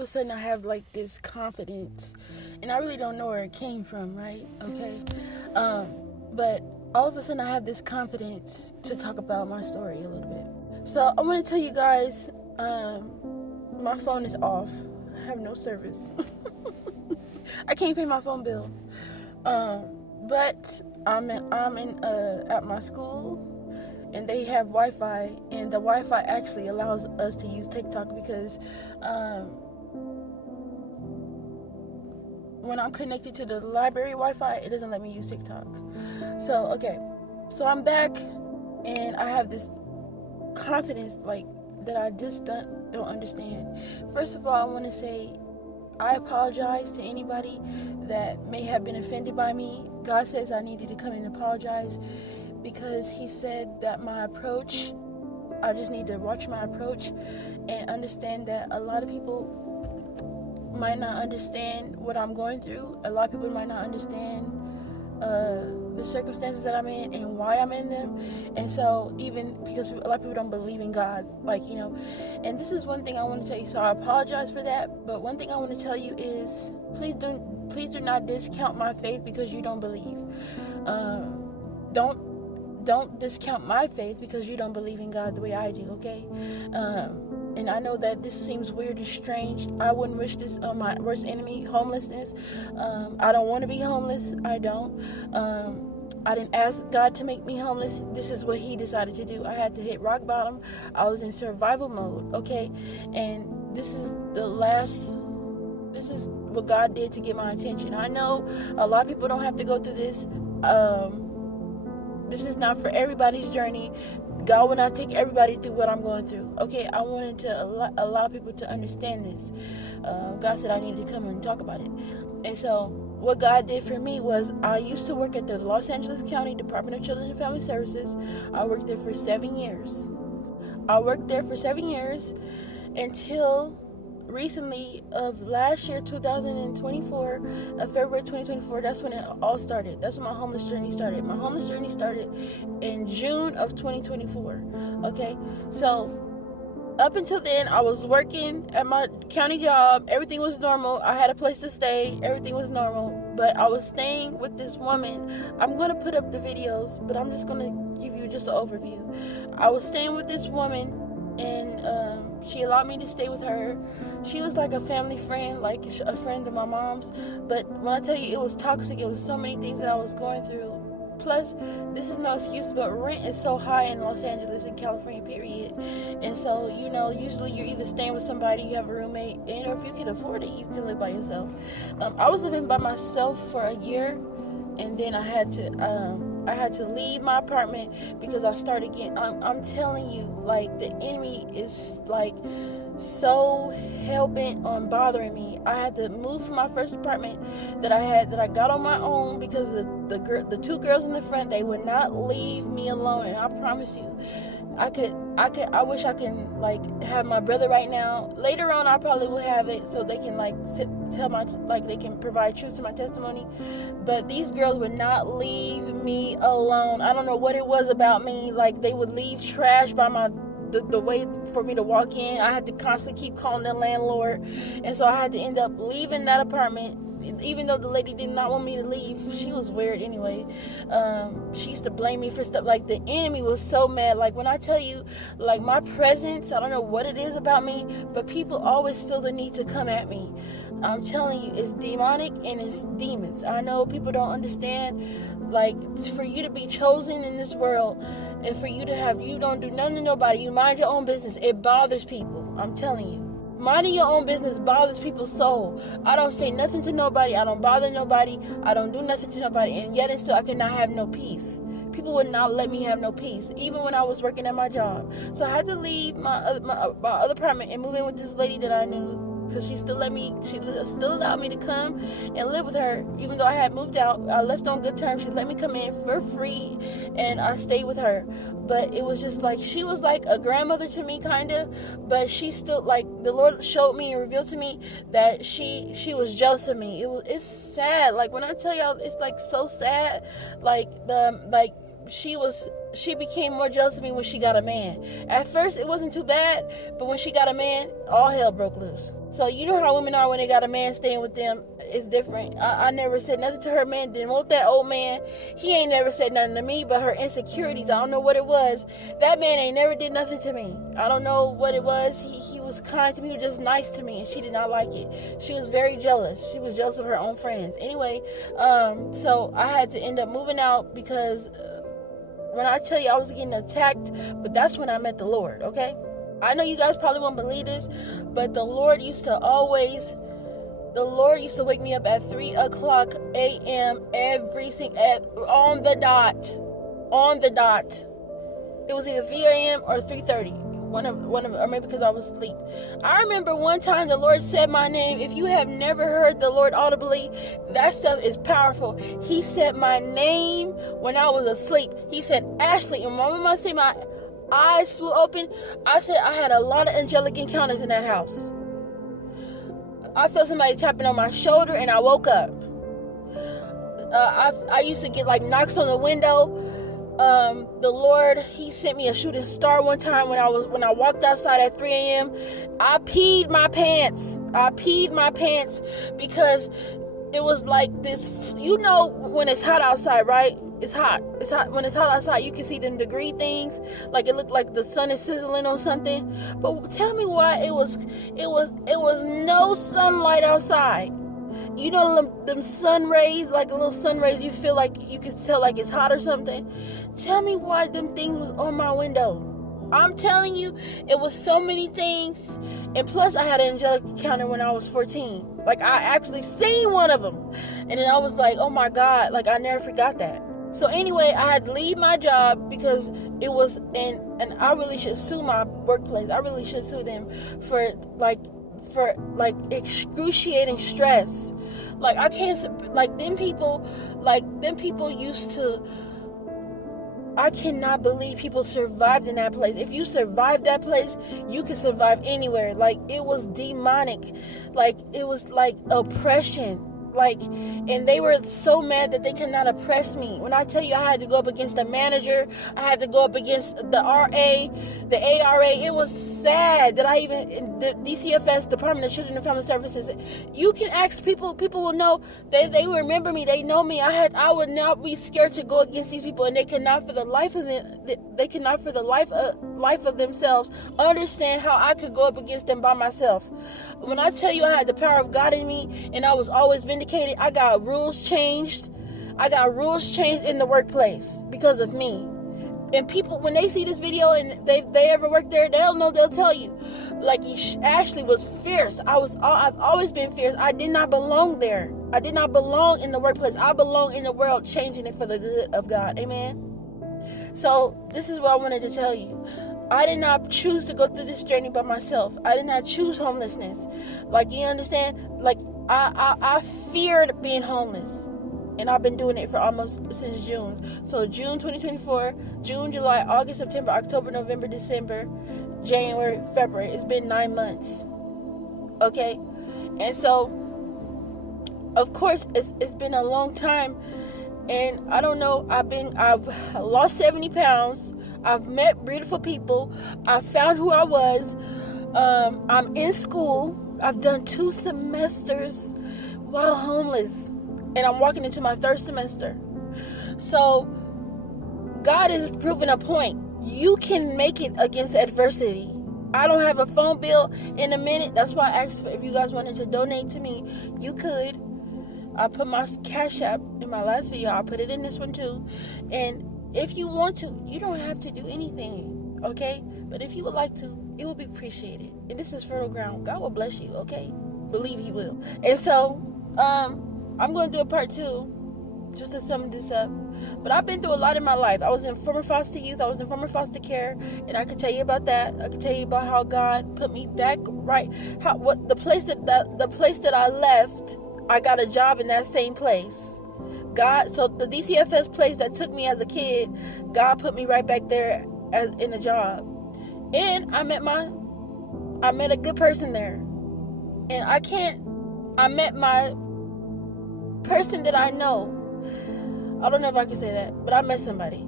of a sudden I have like this confidence, and I really don't know where it came from, right? Okay. But all of a sudden I have this confidence to talk about my story a little bit. So I want to tell you guys, my phone is off. I have no service. I can't pay my phone bill. But I'm in at my school, and they have Wi-Fi, and the Wi-Fi actually allows us to use TikTok because when I'm connected to the library Wi-Fi, it doesn't let me use TikTok. So okay, so I'm back, and I have this confidence like that I just don't understand. First of all, I want to say I apologize to anybody that may have been offended by me. God says I needed to come and apologize because he said that my approach, I just need to watch my approach and understand that a lot of people might not understand what I'm going through. A lot of people might not understand the circumstances that I'm in and why I'm in them. And so even because a lot of people don't believe in God, like, you know, and this is one thing I want to tell you. So I apologize for that. But one thing I want to tell you is please do not discount my faith because you don't believe. Don't discount my faith because you don't believe in God the way I do, okay? And I know that this seems weird and strange. I wouldn't wish this on my worst enemy, homelessness. I don't want to be homeless. I don't. I didn't ask God to make me homeless. This is what he decided to do. I had to hit rock bottom. I was in survival mode, okay? And this is what God did to get my attention. I know a lot of people don't have to go through this. This is not for everybody's journey. God will not take everybody through what I'm going through. Okay, I wanted to allow people to understand this. God said I needed to come and talk about it. And so what God did for me was I used to work at the Los Angeles County Department of Children and Family Services. I worked there for 7 years. Until recently of last year, 2024, February 2024, that's when it all started. That's when my homeless journey started. My homeless journey started in June of 2024. Okay, so up until then, I was working at my county job. Everything was normal. I had a place to stay. Everything was normal. But I was staying with this woman. I'm going to put up the videos, but I'm just going to give you just an overview. I was staying with this woman, and she allowed me to stay with her. She was like a family friend, like a friend of my mom's. But when I tell you it was toxic, it was so many things that I was going through. Plus, this is no excuse, but rent is so high in Los Angeles and California, period. And so, you know, usually you're either staying with somebody, you have a roommate, and or if you can afford it, you can live by yourself. I was living by myself for a year, and then I had to leave my apartment because I started getting, I'm telling you, like, the enemy is like so hell-bent on bothering me. I had to move from my first apartment that I got on my own because the two girls in the front, they would not leave me alone. And I promise you, I wish I can like have my brother right now. Later on I probably will have it so they can like they can provide truth to my testimony. But these girls would not leave me alone. I don't know what it was about me. Like, they would leave trash by the way for me to walk in. I had to constantly keep calling the landlord, and so I had to end up leaving that apartment. Even though the lady did not want me to leave, she was weird anyway. She used to blame me for stuff. Like, the enemy was so mad. Like, when I tell you, like, my presence, I don't know what it is about me, but people always feel the need to come at me. I'm telling you, it's demonic and it's demons. I know people don't understand. Like, for you to be chosen in this world, and for you don't do nothing to nobody, you mind your own business, it bothers people. I'm telling you. Minding your own business bothers people's soul. I don't say nothing to nobody. I don't bother nobody. I don't do nothing to nobody. And yet and still I cannot have no peace. People would not let me have no peace, even when I was working at my job. So I had to leave my other apartment and move in with this lady that I knew. Because she still allowed me to come and live with her. Even though I had moved out, I left on good terms. She let me come in for free, and I stayed with her. But it was just like, she was like a grandmother to me, kind of. But she still, like, the Lord showed me and revealed to me that she was jealous of me. It's sad. Like, when I tell y'all, it's like so sad. She became more jealous of me when she got a man. At first, it wasn't too bad, but when she got a man, all hell broke loose. So you know how women are when they got a man staying with them. It's different. I never said nothing to her man. Didn't want that old man. He ain't never said nothing to me, but her insecurities, I don't know what it was. That man ain't never did nothing to me. I don't know what it was. He was kind to me. He was just nice to me, and she did not like it. She was very jealous. She was jealous of her own friends. Anyway, so I had to end up moving out because when I tell you I was getting attacked, but that's when I met the Lord, okay? I know you guys probably won't believe this, but the Lord used to wake me up at 3 o'clock a.m. on the dot. It was either 3 a.m. or 3:30. One of, or maybe because I was asleep. I remember one time the Lord said my name. If you have never heard the Lord audibly, that stuff is powerful. He said my name when I was asleep. He said, Ashley, and my mama said my eyes flew open. I said I had a lot of angelic encounters in that house. I felt somebody tapping on my shoulder and I woke up. I used to get like knocks on the window. The Lord, he sent me a shooting star one time when I walked outside at 3 a.m. I peed my pants because it was like this, you know, when it's hot outside, right? It's hot. When it's hot outside, you can see them degree things. Like it looked like the sun is sizzling on something. But tell me why it was no sunlight outside. You know them sun rays, like a little sun rays, you feel like you can tell like it's hot or something. Tell me why them things was on my window. I'm telling you, it was so many things. And plus I had an angelic encounter when I was 14. Like I actually seen one of them. And then I was like, oh my God, like I never forgot that. So anyway, I had to leave my job because it was, and I really should sue my workplace. I really should sue them for excruciating stress. Like I can't, like them people used to, I cannot believe people survived in that place. If you survived that place, you can survive anywhere. Like it was demonic. Like it was like oppression. Like, and they were so mad that they could not oppress me. When I tell you I had to go up against the manager, I had to go up against the RA, the ARA. It was sad that the DCFS, Department of Children and Family Services, you can ask people will know. They remember me, they know me. I would not be scared to go against these people, and they could not for the life of them, life of themselves understand how I could go up against them by myself. When I tell you I had the power of God in me and I was always vindicated, I got rules changed. I got rules changed in the workplace because of me. And people, when they see this video and they ever work there, they'll know, they'll tell you. Like Ashley was fierce. I've always been fierce. I did not belong there. I did not belong in the workplace. I belong in the world, changing it for the good of God. Amen. So this is what I wanted to tell you. I did not choose to go through this journey by myself. I did not choose homelessness. Like, you understand? Like, I feared being homeless. And I've been doing it for almost since June. So June 2024, June, July, August, September, October, November, December, January, February. It's been 9 months. Okay? And so, of course, it's been a long time. And I don't know, I've lost 70 pounds. I've met beautiful people. I found who I was. I'm in school. I've done 2 semesters while homeless. And I'm walking into my 3rd semester. So God is proving a point. You can make it against adversity. I don't have a phone bill in a minute. That's why I asked if you guys wanted to donate to me. You could. I put my Cash App in my last video. I'll put it in this one too. And if you want to, you don't have to do anything, okay? But if you would like to, it will be appreciated. And this is fertile ground. God will bless you, okay? Believe He will. And so, I'm going to do a part 2, just to sum this up. But I've been through a lot in my life. I was in former foster youth. I was in former foster care, and I could tell you about that. I could tell you about how God put me back right. The place that I left, I got a job in that same place. So the DCFS place that took me as a kid, God put me right back there in a job. And I met a good person there. And I met my person that I know. I don't know if I can say that, but I met somebody.